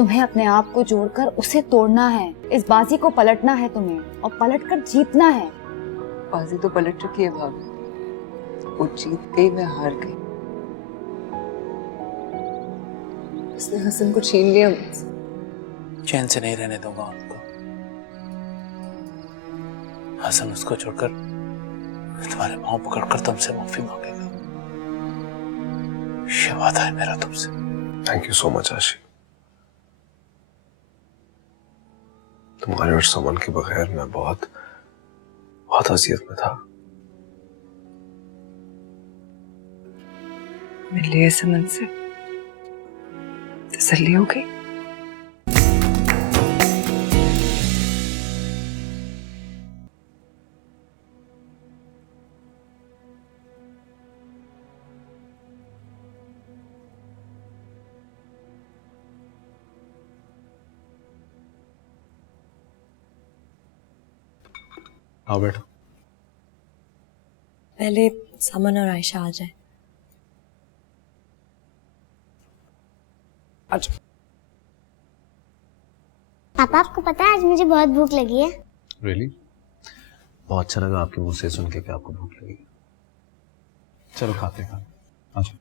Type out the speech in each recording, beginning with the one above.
तुम्हें अपने आप को जोड़कर उसे तोड़ना है। इस बाजी को पलटना है तुम्हें और पलटकर जीतना है। बाजी तो पलट चुकी है भाभी, वो जीत गई, मैं हार गई। उसने हसन को छीन लिया मुझसे। चैन से नहीं रहने दूंगा उनको। हसन उसको छोड़कर तुम्हारे पांव पकड़कर तुमसे माफी मांगेगा। ये वादा है मेरा तुमसे। थैंक यू सो मच आशी। तुम्हारे और समन के बगैर मैं बहुत अजियत में था। मिल लिया समन से, तसल्ली हो गई। आओ बैठो। पहले समन और आयशा आ जाए। अच्छा पापा, आपको पता है आज मुझे बहुत भूख लगी है। रियली? बहुत अच्छा लगा आपके मुंह से सुन के कि आपको भूख लगी। चलो खाते हैं। अच्छा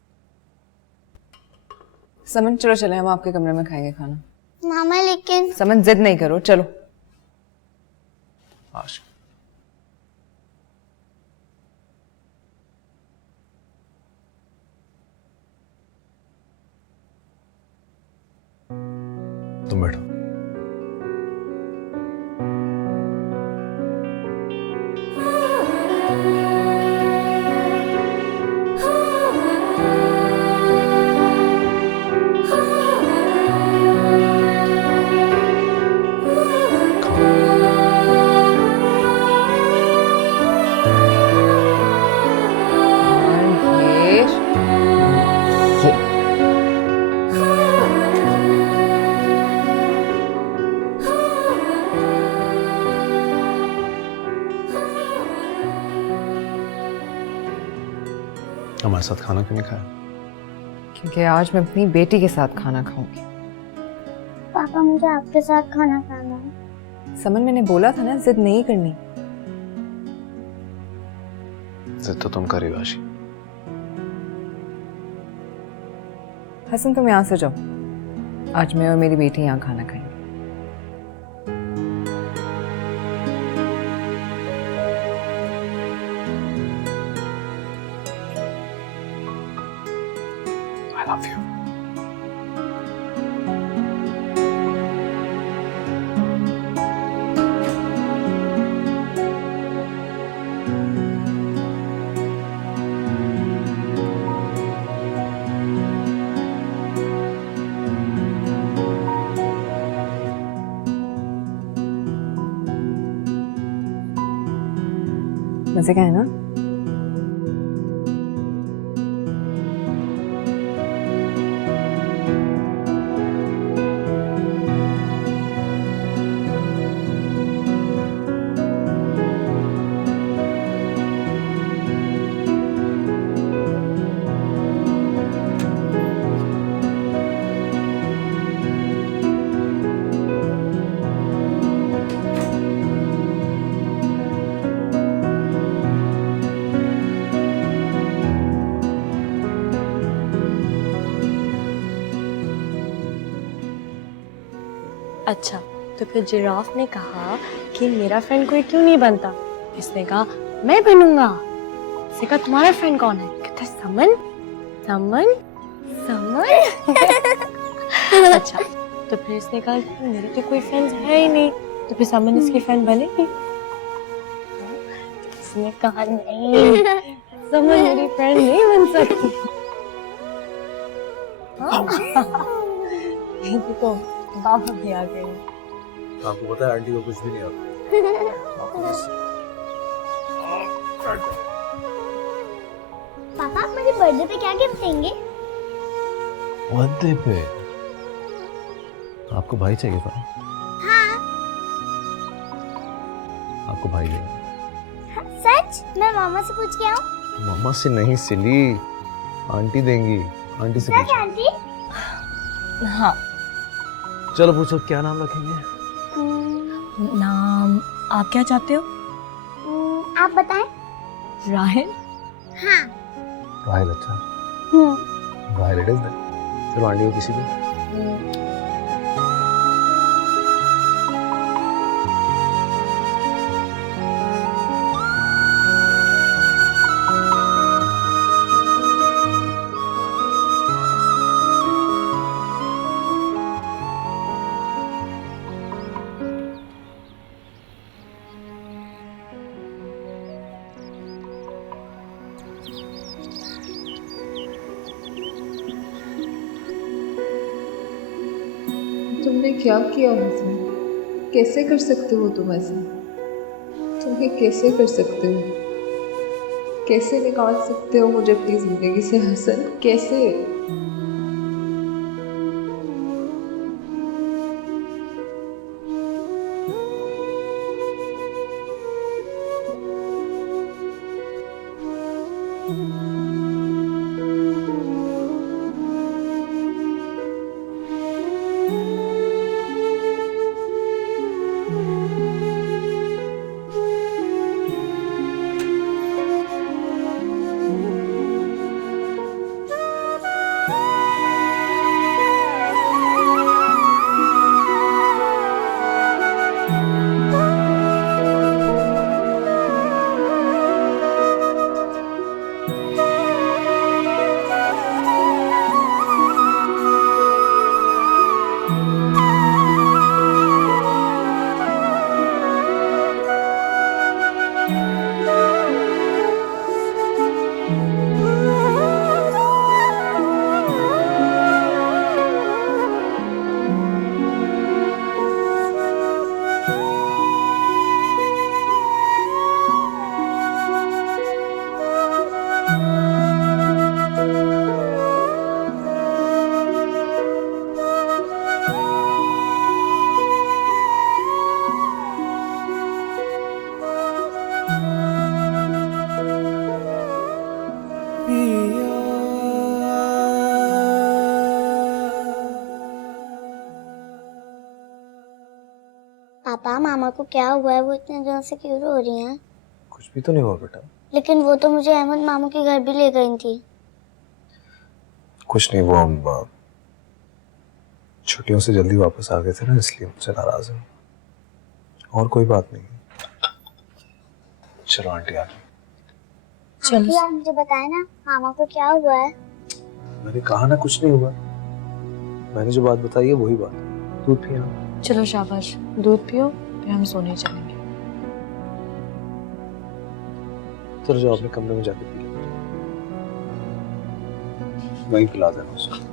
समन चलो चले, हम आपके कमरे में खाएंगे खाना। मामा लेकिन समन जिद नहीं करो, चलो। आशी तुम बैठो। हमारे साथ खाना क्यों नहीं खाया? क्योंकि आज मैं अपनी बेटी के साथ खाना खाऊंगी। पापा, मुझे आपके साथ खाना खाना है। समन मैंने बोला था ना, जिद नहीं करनी। जिद तो तुम करी आशी। हसन तुम यहाँ से जाओ, आज मैं और मेरी बेटी यहाँ खाना खाएंगे। I love you. मजे का है ना? अच्छा, तो फिर जिराफ ने कहा कि मेरा फ्रेंड कोई क्यों नहीं बनता। इसने कहा मैं बनूंगा। इसने कहा तुम्हारा फ्रेंड कौन है? कहता समन समन समन। अच्छा, तो फिर इसने कहा कि मेरे तो कोई फ्रेंड्स है ही नहीं, तो फिर समन इसकी फ्रेंड बनेगी। इसने कहा नहीं, समन मेरी फ्रेंड नहीं बन सकती। तो पापा भी आ गए। आपको पता है आंटी को कुछ भी नहीं आता। पापा, आप मुझे बर्थडे पे क्या गिफ्ट देंगे? बर्थडे पे आपको भाई चाहिए था? हाँ। आपको भाई देंगे। सच? मैं मामा से पूछ के आऊँ? मामा से नहीं सिली, आंटी देंगी। आंटी से सच पूछो। आंटी? हाँ। चलो पूछो क्या नाम रखेंगे? नाम आप क्या चाहते हो? आप बताएं। राहिल। हाँ। राहिल। अच्छा राहिल इट इज देन। चलो आंटी को किसी को। तुमने क्या किया हसन? कैसे कर सकते हो तुम ऐसा? तुम ये कैसे कर सकते हो? कैसे निकाल सकते हो मुझे अपनी जिंदगी से हसन? कैसे? पापा मामा को क्या हुआ है? वो इतने दिनों से क्यों रो रही हैं? कुछ भी तो नहीं हुआ बेटा। लेकिन वो तो मुझे अहमद मामू के घर भी ले गई थी। कुछ नहीं, वो हम छुट्टियों से जल्दी वापस आ गए थे ना, इसलिए मुझसे नाराज है। और कोई बात नहीं। चलो आंटी आ गई। आंटी आप मुझे बताएं ना, मामा को क्या हुआ है? मैंने कहा ना कुछ नहीं हुआ। मैंने जो बात बताई है वही बात। दूध पिया। चलो शाबाश, दूध पियो फिर हम सोने चलेंगे। चलो जाओ अपने कमरे में जाके पी लो। वहीं पिला देना उसको।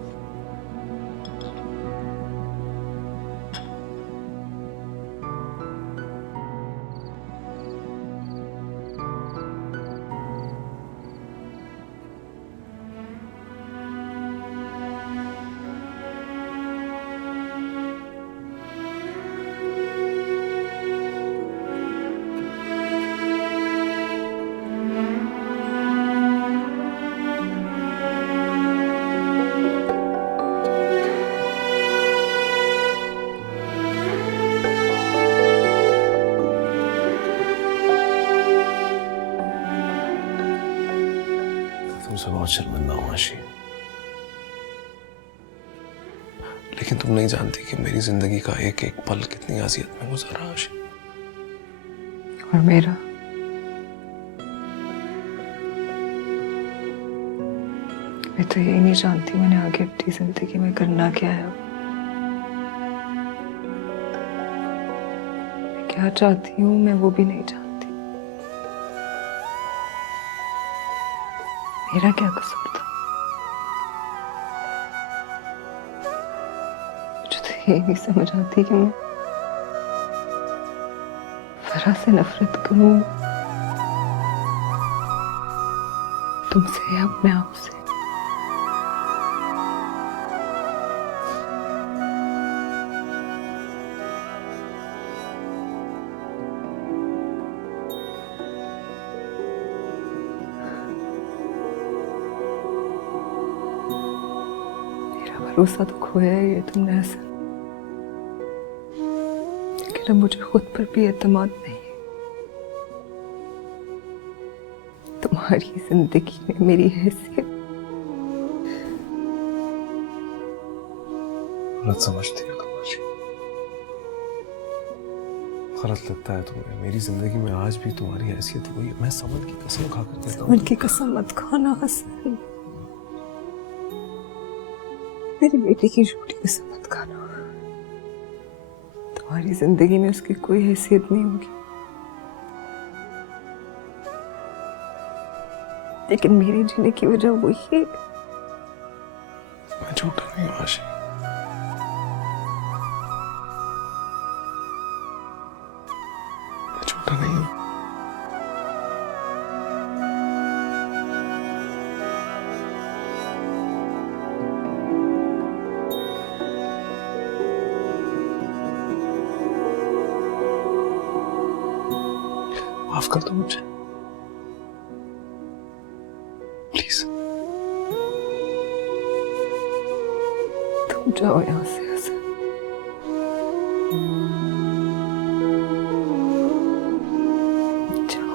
तुमसे बहुत शर्मिंदा हूं आशी, लेकिन तुम नहीं जानती कि मेरी जिंदगी का एक एक पल कितनी अजियत में गुजरा आशी। और मेरा? मैं तो यही नहीं जानती मैंने आगे अपनी जिंदगी में करना क्या है। मैं क्या चाहती हूँ मैं वो भी नहीं जानती। मेरा क्या कसूर था? मुझे तो यही नहीं समझ आती कि मैं फरा से नफरत करूं तुमसे या अपने आप से। भरोसा तो खोया ही है तुमने ऐसा। मेरा मुझे खुद पर भी एतमाद नहीं है। तुम्हारी जिंदगी में मेरी हैसियत गलत समझती है कमर्शी, गलत लगता है तुम्हें। मेरी जिंदगी में आज भी तुम्हारी हैसियत वही है। मैं समन की कसम खाकर कहता हूँ, उनकी कसम मत खाना हसन। मेरी बेटी की झूठी कसम मत खाना। तुम्हारी जिंदगी में उसकी कोई हैसियत नहीं होगी, लेकिन मेरे जीने की वजह वही है। मैं झूठा नहीं हूँ आशी। मैं झूठा नहीं हूँ। माफ कर दो मुझे प्लीज। तुम जाओ यहाँ से हसन। जाओ।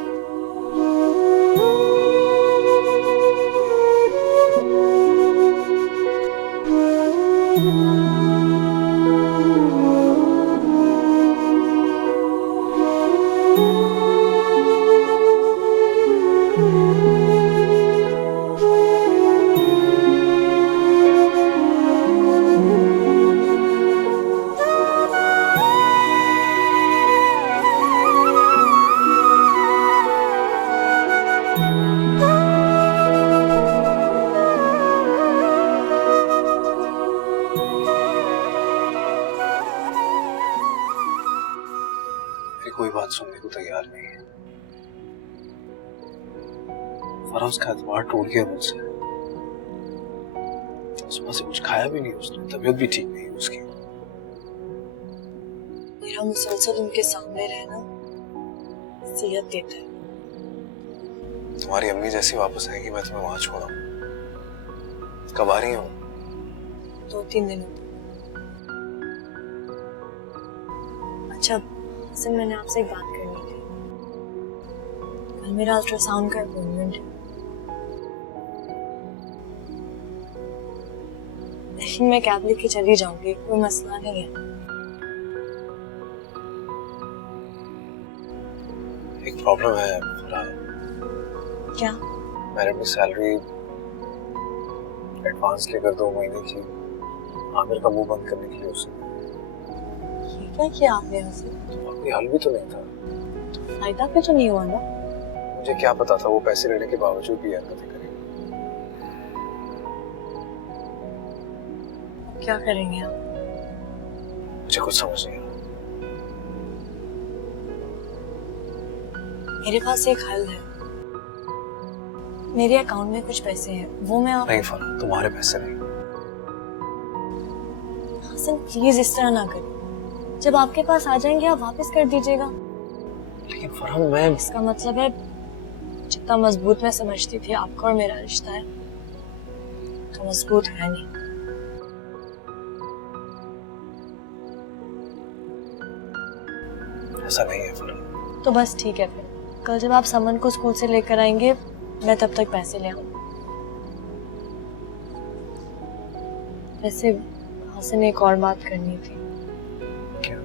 मेरी कोई बात सुनने को तैयार नहीं है। फराज का एतबार टूट गया मुझसे। सुबह से कुछ खाया भी नहीं उसने, तबीयत भी ठीक नहीं है उसकी। मेरा मुसलसल उनके सामने रहना सेहत देता है। तुम्हारी अम्मी जैसी वापस आएगी मैं तुम्हें वहां छोड़ा। कब आ रही हूँ? 2-3 दिनों तक। अच्छा हसन, मैंने आपसे एक बात करनी थी। कल मेरा अल्ट्रासाउंड का अपॉइंटमेंट है, लेकिन मैं कैब लेके चली जाऊंगी, कोई मसला नहीं है। एक प्रॉब्लम है फराज। क्या? मैंने अपनी सैलरी एडवांस लेकर 2 महीने की आमिर का मुंह बंद करने के लिए उसे। ये क्या किया आपने हसन? कोई हल भी तो नहीं था। फायदा भी तो नहीं हुआ ना। मुझे क्या पता था वो पैसे लेने के बावजूद भी हरकतें करेगी। क्या करेंगे आप? मुझे कुछ समझ नहीं आ रहा। मेरे पास एक हल है। मेरे अकाउंट में कुछ पैसे हैं, वो मैं आप... नहीं फराज, तुम्हारे पैसे नहीं। हसन प्लीज इस तरह ना करें। जब आपके पास आ जाएंगे आप वापस कर दीजिएगा। लेकिन फराज मैं... इसका मतलब है जितना मजबूत मैं समझती थी आपका और मेरा रिश्ता है, तो मजबूत है नहीं। ऐसा नहीं है फराज। तो बस ठीक है फिर। कल जब आप समन को स्कूल से लेकर आएंगे मैं तब तक पैसे ले आऊंगी। वैसे हसन एक और बात करनी थी। क्या?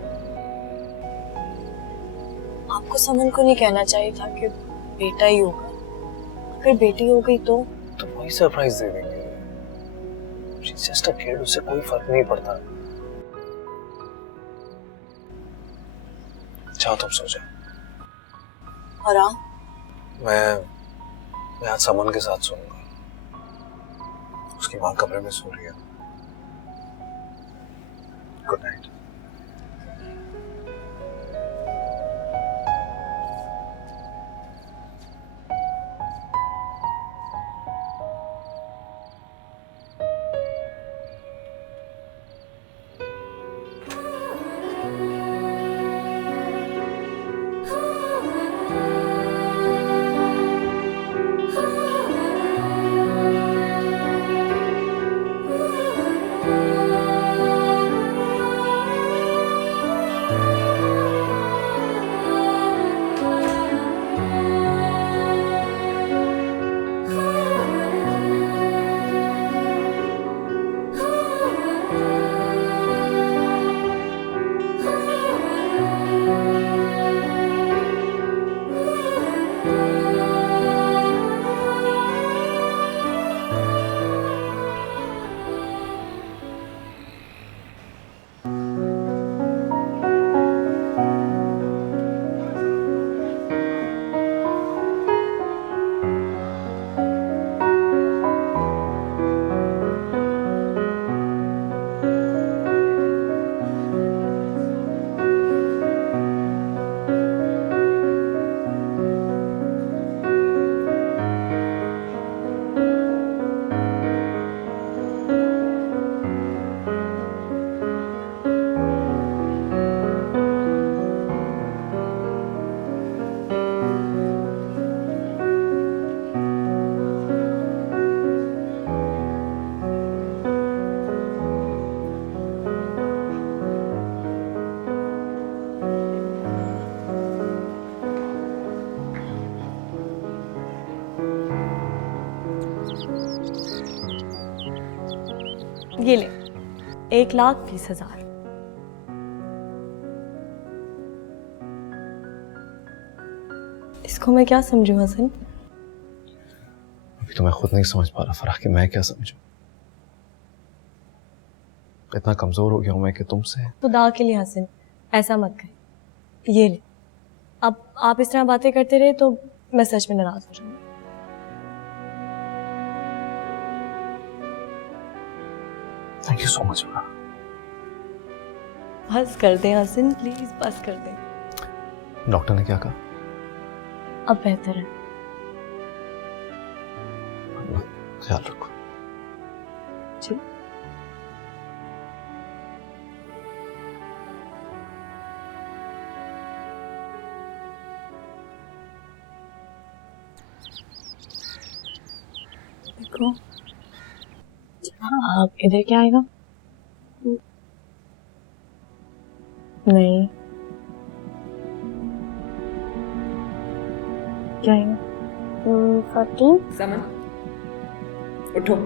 आपको समन को नहीं कहना चाहिए था कि बेटा ही होगा। अगर बेटी हो गई तो वही सरप्राइज दे देंगे। She's just a kid, उससे कोई फर्क नहीं पड़ता। जाओ तुम सो जाओ। और आप? मैं आज समन के साथ सोऊंगा। उसकी माँ कमरे में सो रही है। Good night. ये ले 1,20,000। इसको मैं क्या समझूं हसन? अभी तो मैं खुद नहीं समझ पा रहा फराह कि मैं क्या समझूं। इतना कमजोर हो गया हूं मैं कि तुमसे। खुदा के लिए हसन ऐसा मत कर। ये ले, अब आप इस तरह बातें करते रहे तो मैं सच में नाराज हो जाऊंगी। Thank you so much Farah. बस कर दें हसन, प्लीज बस कर दें। डॉक्टर ने क्या कहा? अब बेहतर है। ख्याल रखो। जी। देखो, आप इधर क्या आएगा? नहीं, क्या आएगा? 14। समन, उठो।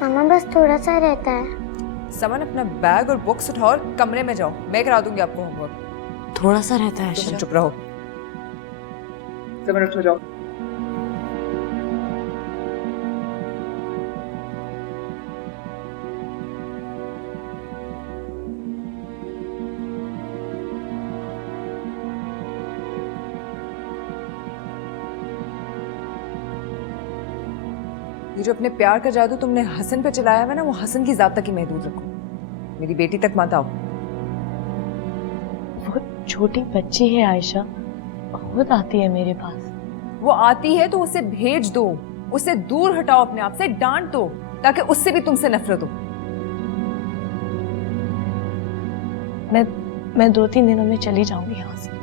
मामा बस थोड़ा सा रहता है। समन, अपना बैग और बुक्स उठाओ और कमरे में जाओ, मैं करा दूंगी आपको होमवर्क। थोड़ा सा रहता है तुम आयशा। चुप रहो। समन, उठो, जाओ। ये जो अपने प्यार का जादू तुमने हसन पे चलाया है ना, वो हसन की जात तक ही महदूद रखो, मेरी बेटी तक मत आओ। वो छोटी बच्ची है आयशा, खुद आती है मेरे पास। वो आती है तो उसे भेज दो, उसे दूर हटाओ, अपने आप से डांट दो, ताकि उससे भी तुमसे नफरत हो। मैं 2-3 दिनों में चली जाऊंगी यहाँ से।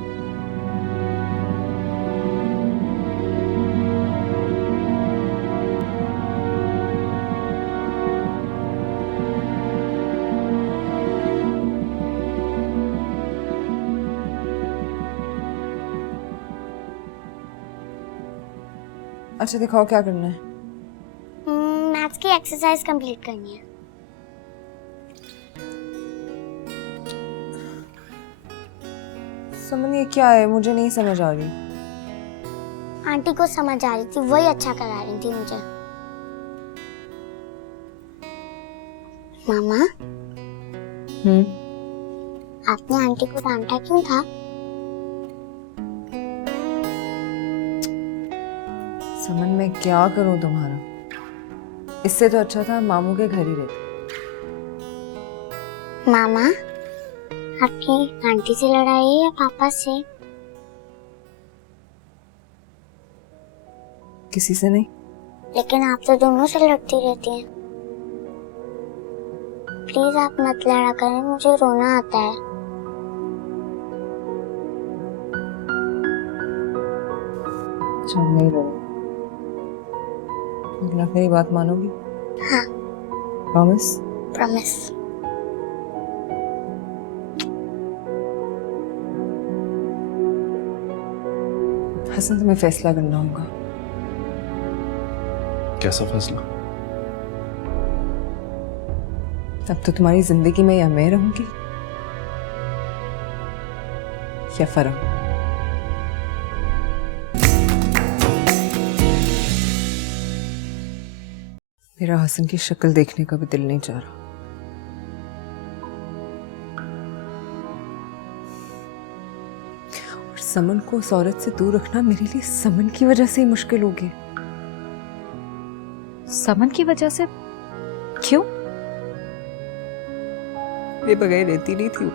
अच्छा दिखाओ क्या करना है। मैथ्स की एक्सरसाइज कंप्लीट करनी है। समन, ये क्या है? मुझे नहीं समझ आ रही। आंटी को समझ आ रही थी, वही अच्छा करा रही थी मुझे। मामा, आपने आंटी को डांटा क्यों था? समन, मैं क्या करूं तुम्हारा? इससे तो अच्छा था मामू के घर ही रहते। मामा, आपकी आंटी से लड़ाई है या पापा से? किसी से नहीं। लेकिन आप तो दोनों से लड़ती रहती हैं। प्लीज आप मत लड़ा करें, मुझे रोना आता है। चल, नहीं रो। अगला मेरी बात मानोगी? हाँ। प्रॉमिस? प्रॉमिस। हसन, तुम्हें फैसला करना होगा। कैसा फैसला? अब तो तुम्हारी जिंदगी में या मैं रहूंगी या फराह। मेरा हसन की शक्ल देखने का भी दिल नहीं चाह रहा। और समन को उस औरत से दूर रखना मेरे लिए समन की वजह से ही मुश्किल हो गई। समन की वजह से? क्यों? मेरे बगैर रहती नहीं थी वो।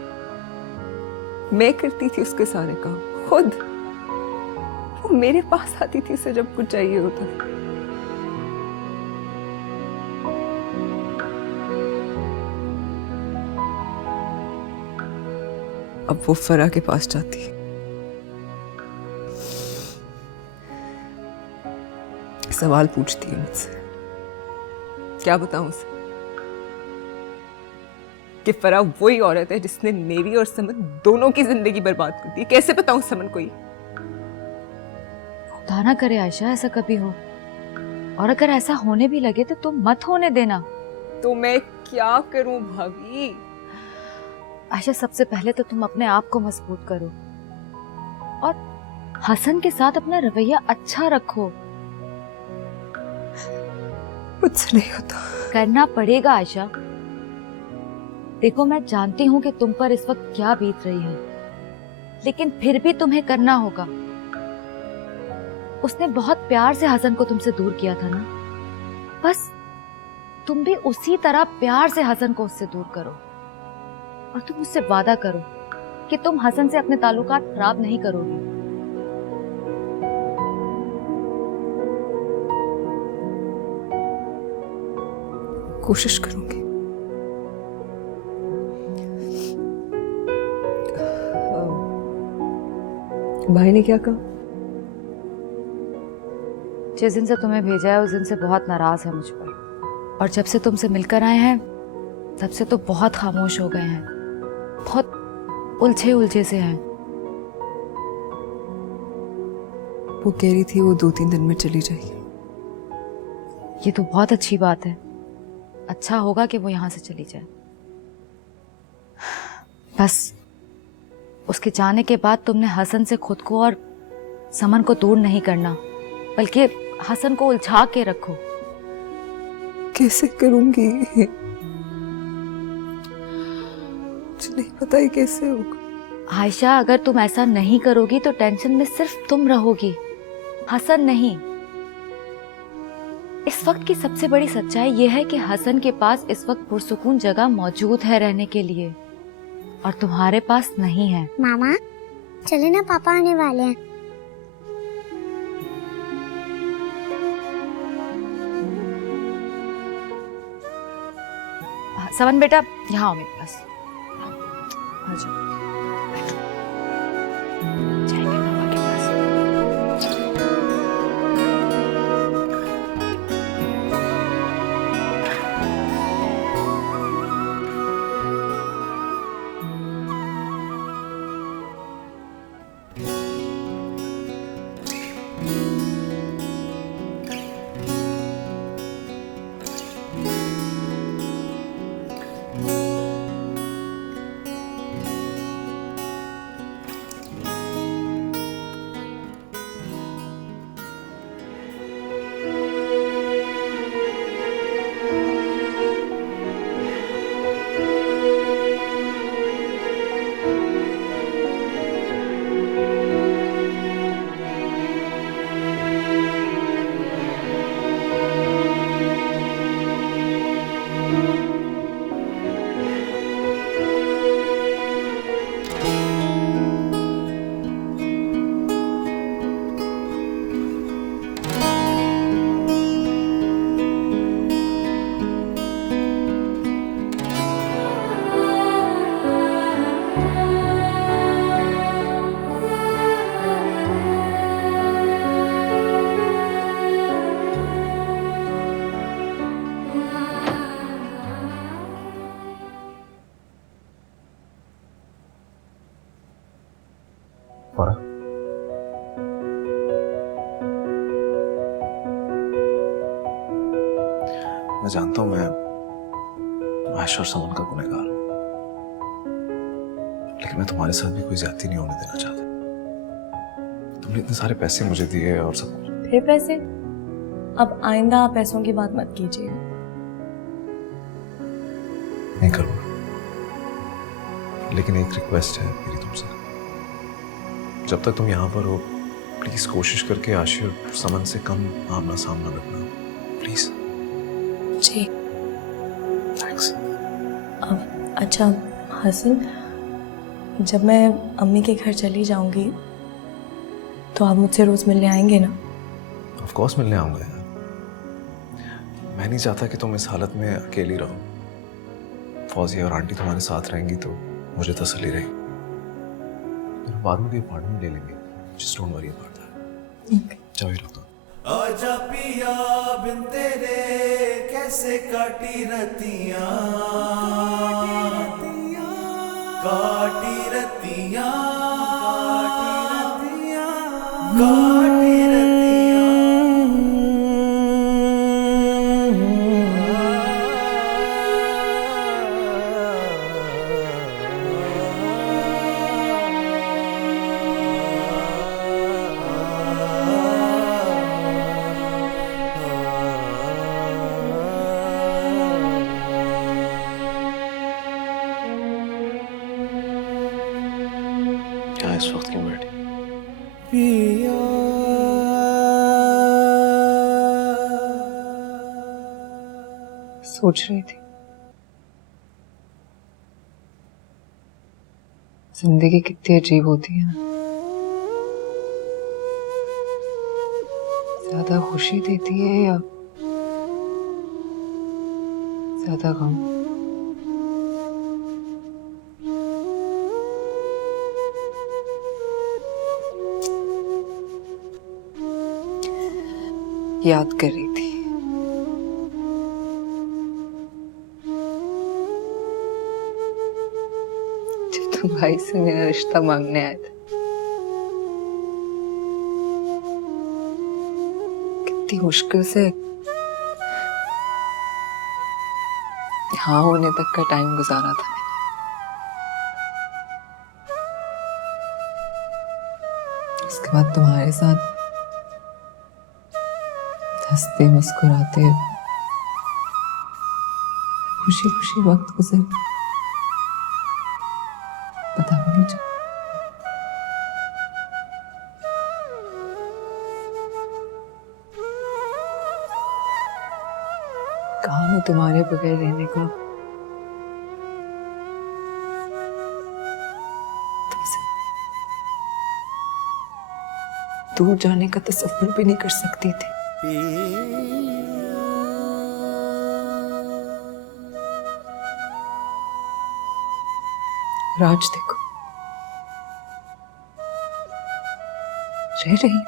मैं करती थी उसके सारे काम खुद। वो मेरे पास आती थी उसे जब कुछ चाहिए होता था। अब वो फराह के पास जाती है, सवाल पूछती है मुझसे। क्या बताऊं उसे कि फराह वही औरत है जिसने मेरी और समन दोनों की जिंदगी बर्बाद कर दी। कैसे बताऊं समन को? खुदा ना करे आयशा ऐसा कभी हो, और अगर ऐसा होने भी लगे तो तुम मत होने देना। तो मैं क्या करूं भाभी? आयशा, सबसे पहले तो तुम अपने आप को मजबूत करो और हसन के साथ अपना रवैया अच्छा रखो। मुझसे नहीं होता। करना पड़ेगा आयशा। देखो, मैं जानती हूँ कि तुम पर इस वक्त क्या बीत रही है, लेकिन फिर भी तुम्हें करना होगा। उसने बहुत प्यार से हसन को तुमसे दूर किया था ना, बस तुम भी उसी तरह प्यार से हसन को उससे दूर करो और तुम उससे वादा करो कि तुम हसन से अपने ताल्लुकात खराब नहीं करोगी। कोशिश करूंगी। भाई ने क्या कहा? जिस दिन से तुम्हें भेजा है उस दिन से बहुत नाराज है मुझ पर, और जब से तुमसे मिलकर आए हैं तब से तो बहुत खामोश हो गए हैं, बहुत उलझे उलझे से हैं। वो कह रही थी वो 2-3 दिन में चली जाएगी। ये तो बहुत अच्छी बात है। अच्छा होगा कि वो यहाँ से चली जाए। बस उसके जाने के बाद तुमने हसन से खुद को और समन को दूर नहीं करना, बल्कि हसन को उलझा के रखो। कैसे करूंगी? मुझे नहीं पता ये कैसे होगा। आयशा, अगर तुम ऐसा नहीं करोगी तो टेंशन में सिर्फ तुम रहोगी, हसन नहीं। इस वक्त की सबसे बड़ी सच्चाई यह है कि हसन के पास इस वक्त पुरसुकून जगह मौजूद है रहने के लिए, और तुम्हारे पास नहीं है। मामा चले ना, पापा आने वाले हैं। समन बेटा, यहाँ आओ मेरे पास। आ जाओ, बैठो। जाएंगे पापा के पास। फौरा, मैं जानता हूं मैं आयशा और समन का गुनहगार हूं, लेकिन मैं तुम्हारे साथ भी कोई ज्यादती नहीं होने देना चाहता। तुमने इतने सारे पैसे मुझे दिए और सब कुछ। फिर पैसे? अब आइंदा आप पैसों की बात मत कीजिए। नहीं करूंगा, लेकिन एक रिक्वेस्ट है मेरी तुमसे। जब तक तुम यहाँ पर हो, प्लीज कोशिश करके आशी और समन से कम आमना सामना रखना, प्लीज। जी। थैंक्स। अब अच्छा हसन, जब मैं अम्मी के घर चली जाऊंगी तो आप मुझसे रोज मिलने आएंगे ना? ऑफ कोर्स मिलने आऊंगा यार। मैं नहीं चाहता कि तुम इस हालत में अकेली रहो। फौजिया और आंटी तुम्हारे साथ रहेंगी तो मुझे तसल्ली रहेगी। बाद में भी अपार्टमेंट ले लेंगे। Just don't worry about that. जाओ ही रखो। आजा पिया बिन तेरे कैसे काटी रतियां, काटी रतियां, काटी रतियां। क्यों बैठी? पिया सोच रही थी जिंदगी कितनी अजीब होती है ना, ज्यादा खुशी देती है या ज्यादा गम। याद कर रही थी जब तुम भाई से मेरा रिश्ता मांगने आए थे, कितनी मुश्किल से हाँ होने तक का टाइम गुजारा था मैंने। उसके बाद तुम्हारे साथ हंसते मुस्कुराते खुशी खुशी वक्त गुजर पता भी नहीं चला। कहा मैं तुम्हारे बगैर रहने का तुमसे दूर जाने का तसव्वुर भी नहीं कर सकती थी। राज देखो रह रही हूं।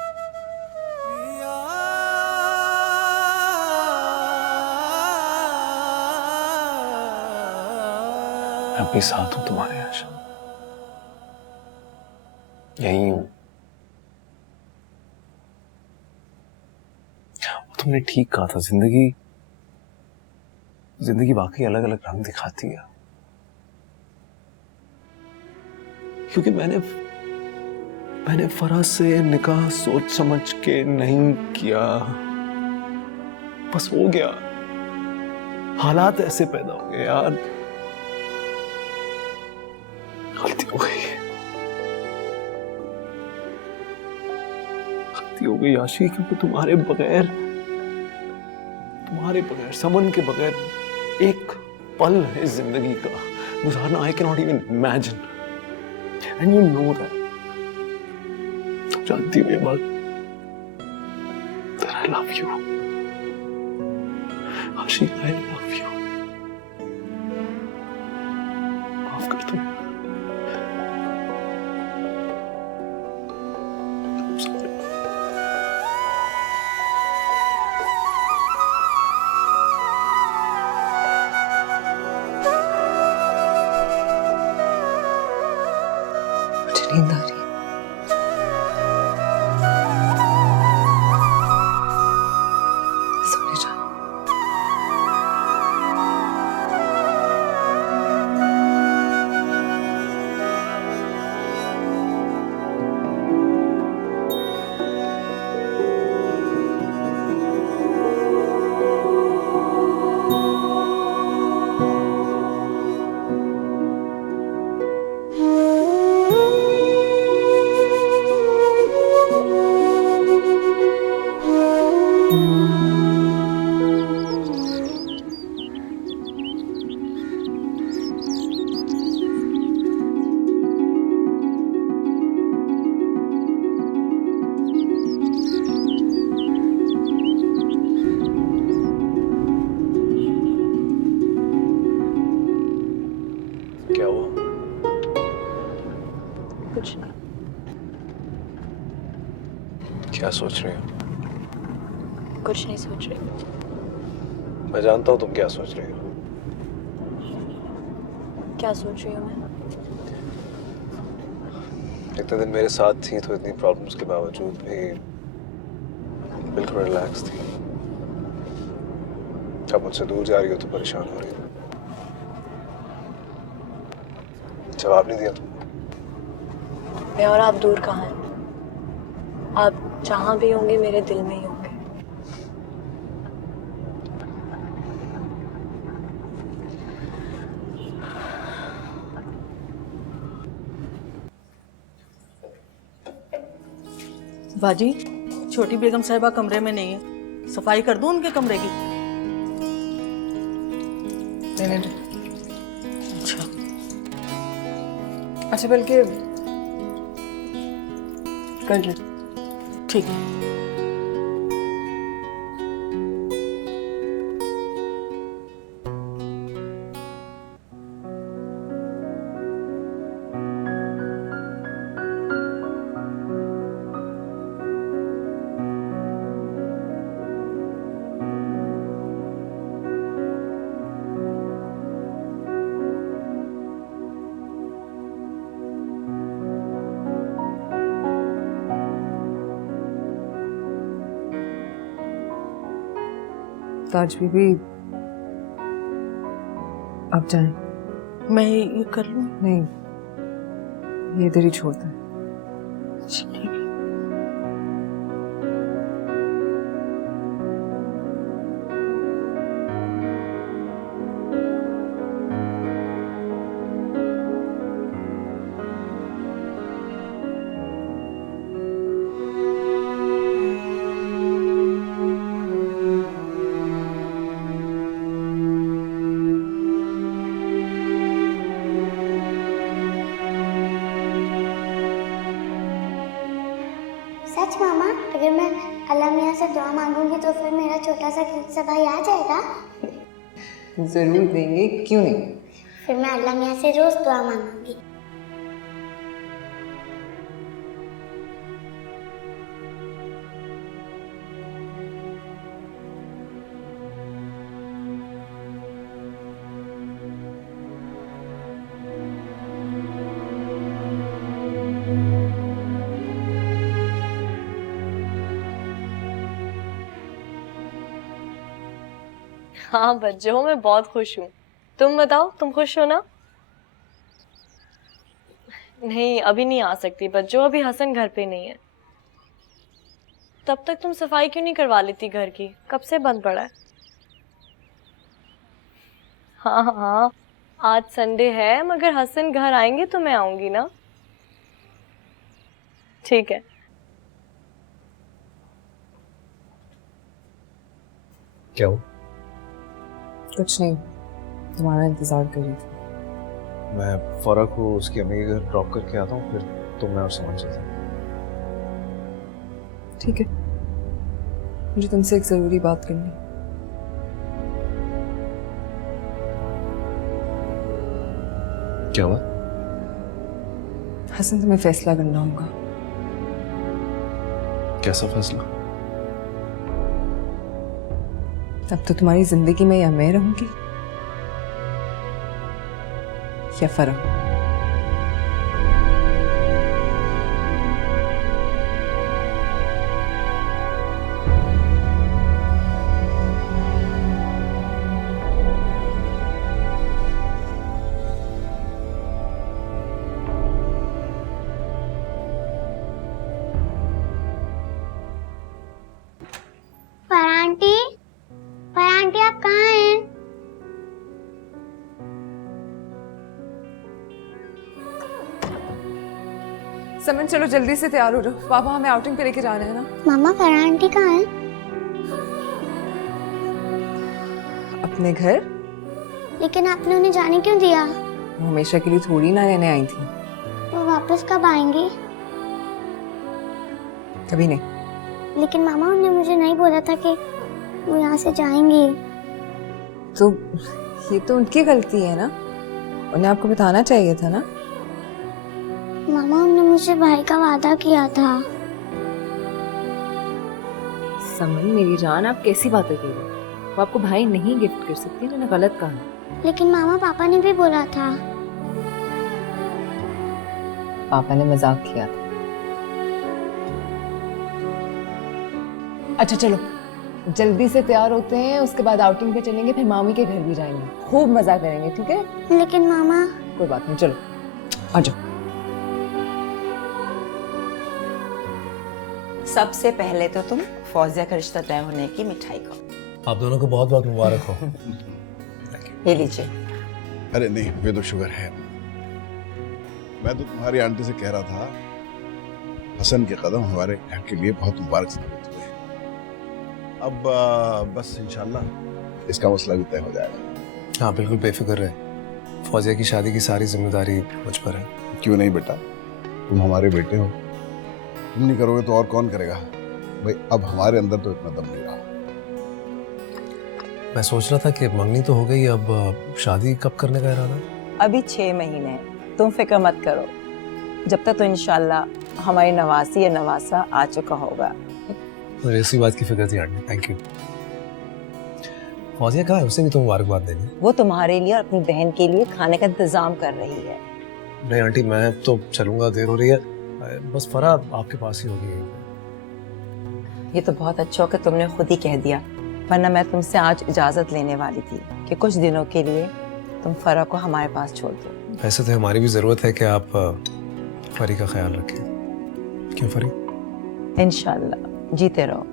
मैं अपने साथ हूं तुम्हारे आशा, यही हूं। तुमने ठीक कहा था, जिंदगी जिंदगी वाकई अलग अलग रंग दिखाती है। क्योंकि मैंने फराज से निकाह सोच समझ के नहीं किया, बस हो गया, हालात ऐसे पैदा हो गए यार, गलती हो गई, गलती हो गई आशी, क्योंकि तुम्हारे बगैर समन के बगैर एक पल है जिंदगी का गुजारना I can not even imagine, and you know that. जानती हो ये बात, that I love you, आशी, I love you। माफ कर दो। मुझे नींद आ रही है। सोने जाओ। क्या हुआ? कुछ नहीं। क्या सोच रही हो? कुछ नहीं सोच रही। मैं जानता हूँ तुम क्या सोच रही हो। क्या सोच रही हूँ मैं? इतने दिन मेरे साथ थी तो इतनी प्रॉब्लम्स के बावजूद भी बिल्कुल रिलैक्स थी। अब मुझसे दूर जा रही हो तो परेशान हो रही हो। जवाब नहीं दिया तुमने। मैं और आप दूर कहाँ हैं? आप जहाँ भी होंगे मेरे दिल में ही होंगे। बाजी, छोटी बेगम साहिबा कमरे में नहीं है, सफाई कर दूं उनके कमरे की? नहीं। अच्छा, अच्छा बल्कि कर ले। ठीक है। ताज बीबी अब जाए। मैं ये कर लूं? नहीं, ये इधर ही छोड़ दे। ठीक है। सच मामा, अगर मैं अल्लाह मियाँ से दुआ मांगूंगी तो फिर मेरा छोटा सा क्यूट सा भाई आ जाएगा? जरूर देंगे, क्यों नहीं। फिर मैं अल्लाह मियाँ से रोज दुआ मांगूंगी। हाँ बच्चों, मैं बहुत खुश हूँ। तुम बताओ, तुम खुश हो ना? नहीं, अभी नहीं आ सकती बच्चों, अभी हसन घर पे नहीं है। तब तक तुम सफाई क्यों नहीं करवा लेती घर की? कब से बंद पड़ा है? हाँ हाँ, आज संडे है, मगर हसन घर आएंगे तो मैं आऊंगी ना। ठीक है। क्या हो? कुछ नहीं, तुम्हारा इंतजार कर रही थी। मैं फौरा को उसकी अम्मी के घर ड्रॉप करके आता हूँ, फिर तुम मैं और सामान चलते हैं। ठीक है, मुझे तुमसे एक जरूरी बात करनी। क्या हुआ? हसन, तुम्हें फैसला करना होगा। कैसा फैसला? अब तो तुम्हारी जिंदगी में या मैं रहूंगी या फरह। पर आंटी आप कहाँ हैं? समन, चलो जल्दी से तैयार हो जाओ, पापा हमें आउटिंग पे लेके जा रहे हैं ना। मामा, पर आंटी कहाँ हैं? अपने घर। लेकिन आपने उन्हें जाने क्यों दिया? वो हमेशा के लिए थोड़ी ना रहने आई थी। वो वापस कब आएंगी? कभी नहीं। लेकिन मामा, उन्होंने मुझे नहीं बोला था कि वो यहाँ से जाएंगी। तो ये तो उनकी गलती है ना, उन्हें आपको बताना चाहिए था ना। मामा, उन्होंने मुझसे भाई का वादा किया था। समन मेरी जान, आप कैसी बातें कर रहे हो? वो आपको भाई नहीं गिफ्ट कर सकती, मैंने गलत कहा। लेकिन मामा, पापा ने भी बोला था। पापा ने मजाक किया था। अच्छा चलो, जल्दी से तैयार होते हैं, उसके बाद आउटिंग पे चलेंगे, फिर मामी के घर भी जाएंगे, खूब मजा करेंगे, ठीक है? लेकिन मामा। कोई बात नहीं, चलो आ जाओ। सबसे पहले तो तुम फौजिया का रिश्ता तय होने की मिठाई खाओ। आप दोनों को बहुत बहुत मुबारक हो। ये लीजिए। अरे नहीं, वे तो शुगर है। मैं तो तुम्हारी आंटी से कह रहा था हसन के कदम हमारे घर के लिए बहुत मुबारक साबित हुए। अब बस इंशाल्लाह इसका मसला भी तय हो जाएगा। हाँ बिल्कुल बेफिक्र रहे, फौजिया की शादी की सारी जिम्मेदारी मुझ पर है। क्यों नहीं बेटा, तुम हमारे बेटे हो, तुम नहीं करोगे तो और कौन करेगा भाई। अब हमारे अंदर तो इतना दम नहीं रहा। मैं सोच रहा था कि मंगनी तो हो गई, अब शादी कब करने का इरादा? अभी 6 महीने हैं, तुम फिक्र मत करो। जब तक तो इंशाल्लाह हमारी नवासी या नवासा आ चुका होगा। मुझे इसी बात की फिक्र थी आंटी, थैंक यू। फौजिया कहाँ है? उसे भी तो मुबारकबाद देनी। वो तुम्हारे लिए और अपनी बहन के लिए खाने का इंतजाम कर रही है। नहीं आंटी, मैं तो चलूंगा, देर हो रही है। बस फरा आपके पास ही होगी। ये तो बहुत अच्छा हो कि तुमने खुद ही कह दिया, वरना मैं तुमसे आज इजाजत लेने वाली थी कि कुछ दिनों के लिए तुम फरा को हमारे पास छोड़ दो। वैसे तो हमारी भी जरूरत है कि आप फरी का ख्याल रखें। क्यों फरी? इंशाल्लाह जीते रहो।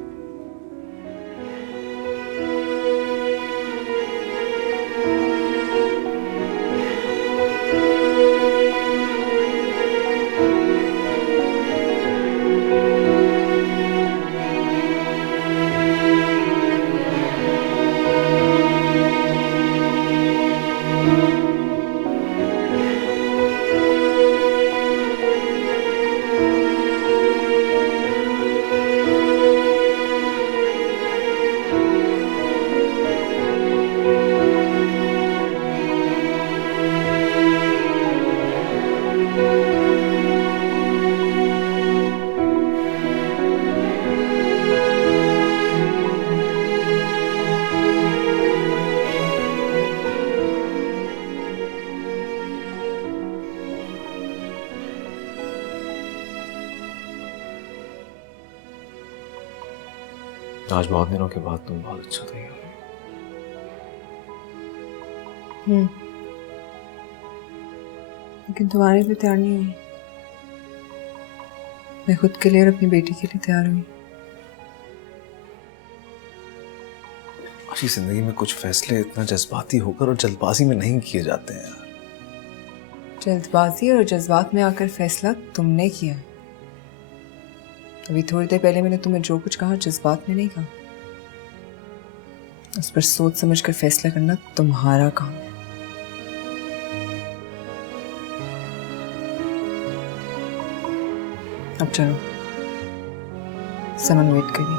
आज बहुत दिनों के बाद तुम बहुत अच्छा तैयार हो। लेकिन तुम्हारे लिए तैयार नहीं हुई। मैं खुद के लिए और अपनी बेटी के लिए तैयार हुई। अच्छी जिंदगी में कुछ फैसले इतना जज्बाती होकर और जल्दबाजी में नहीं किए जाते हैं। जल्दबाजी और जज्बात में आकर फैसला तुमने किया। अभी थोड़ी देर पहले मैंने तुम्हें जो कुछ कहा जज्बात में नहीं कहा। उस पर सोच समझकर फैसला करना तुम्हारा काम है। अब चलो, समन वेट करिए।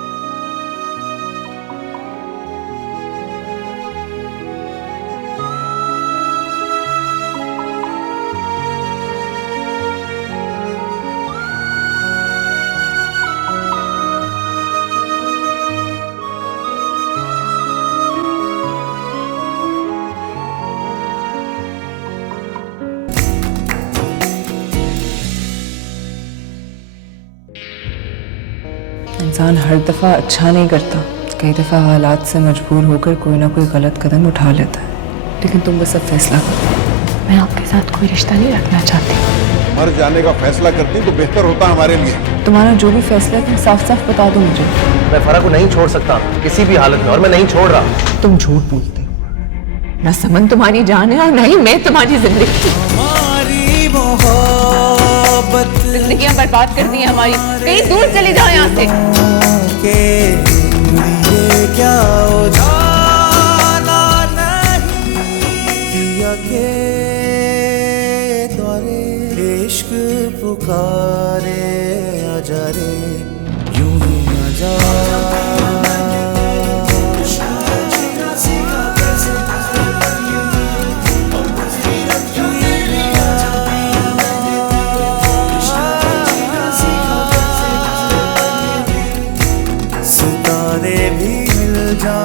इंसान हर दफ़ा अच्छा नहीं करता, कई दफ़ा हालात से मजबूर होकर कोई ना कोई गलत कदम उठा लेता है। लेकिन तुम बस अब फैसला करो। मैं आपके साथ कोई रिश्ता नहीं रखना चाहती। मर जाने का फैसला करती तो बेहतर होता हमारे लिए। तुम्हारा जो भी फैसला है तुम साफ साफ बता दो मुझे। मैं फरा को नहीं छोड़ सकता किसी भी हालत में, और मैं नहीं छोड़ रहा। तुम झूठ बोलते हो। ना समन तुम्हारी जान है और ना ही मैं तुम्हारी जिंदगी। हमारी मोहब्बत जिंदगियां बर्बाद कर दी है हमारी। कहीं दूर चले जाओ यहाँ से। के लिए क्या हो जाना नहीं के द्वारे इश्क पुकारे आजा रे यूं ही न जा। सितारे भी मिल जा।